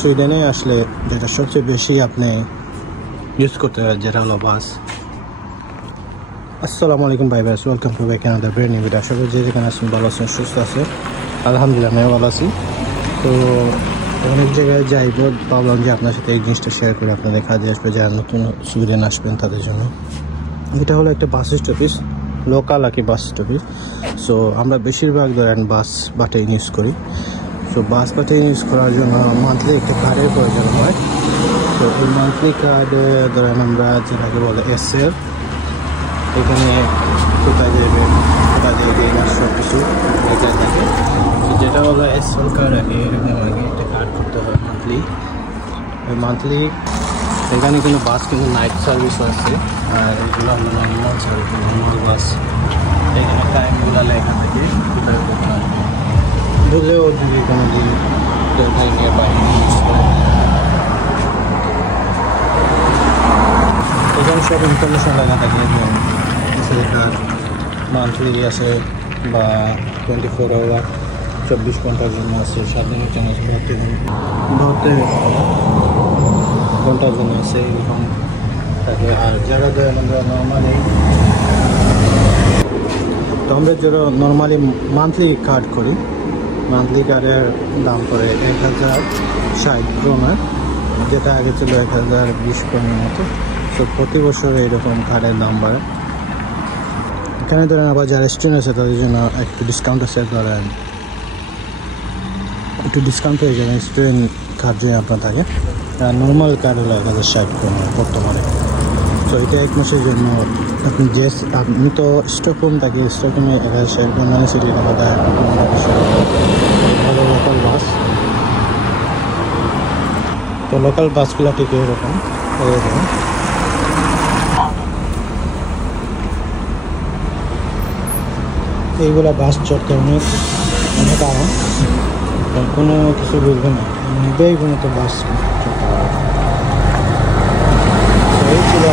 সুইডেনে আসলে যেটা সবচেয়ে বেশি আপনি ইউজ করতে হয় যেটা হলো বাস। আসসালামু আলাইকুম ভাই ভাই, welcome to back another brand new video. আশা করি যে যেখানে আছেন ভালো আছেন, সুস্থ আছে। আলহামদুলিল্লাহ আমিও ভালো আছি। তো অনেক জায়গায় যাইব, ভাবলাম যে আপনার সাথে এই জিনিসটা শেয়ার করে আপনাদের কাজে আসবে, যারা নতুন সুইডেন আসবেন তাদের জন্য। এটা হলো একটা বাস স্টপিস, লোকাল আর কি বাস স্টপিস। সো আমরা বেশিরভাগ ধরেন বাস বাটে ইউজ করি। তো বাস বাটে ইউজ করার জন্য মান্থলি একটা কার্ডের প্রয়োজন হয়। তো এই মান্থলি কার্ডে ধরেন আমরা যেটাকে বলে এসএল, এখানে কোথায় যাবেন কোথায় যাবে সব কিছু লেখা থাকে। যেটা হলো এসএল কার্ড আর কি, এখানে আমাকে একটা কার্ড করতে হয় মান্থলি। ওই মান্থলি এখানে কিন্তু বাস কিন্তু নাইট সার্ভিস আছে, আর এগুলো আমরা নর্মাল সার্ভিস, নর্মাল বাস। এখানে টাইমগুলো লেখা থাকে, কোথায় করতে হবে বুঝলেও যদি কোনো দিন নিয়ে বাইরে ইউজ করে। এখানে সব ইনফরমেশন লেখা থাকে, মান্থলি আছে বা 24 আওয়ার 24 ঘন্টার জন্য আছে, 7 দিনের জন্য আছে, 72 ঘন্টার জন্য আছে, এরকম থাকে। আর যারা আমরা নর্মালি তো আমরা যারা নর্মালি মান্থলি কার্ড করি, মান্থলি কার্ডের দাম পড়ে 1060 ক্রোনার, যেটা আগে ছিল 1020 ক্রোনার মতো। তো প্রতি বছর এরকম কার্ডের দাম বাড়ে। এখানে ধরেন আবার যারা স্টুডেন্ট আছে তাদের জন্য একটু ডিসকাউন্ট আছে, ধরেন একটু ডিসকাউন্ট হয়ে যাবে স্টুডেন্ট কার্ড যদি আপনার থাকে। আর নর্মাল কার্ড হলো 1060 ক্রোনার বর্তমানে। তো এটা 1 মাসের জন্য আপনি তো স্টকহোম থাকে, স্টকহোমে 1060 ক্রোনার সিটি আলাদা ভালো লোকাল বাস। তো লোকাল বাসগুলো ঠিক এরকম এইগুলা বাস চড়তে অনেক আরাম, কোনো কিছু বুঝবে না, নিবেই কোনো তো বাস চড়তে পারে। এই ছিল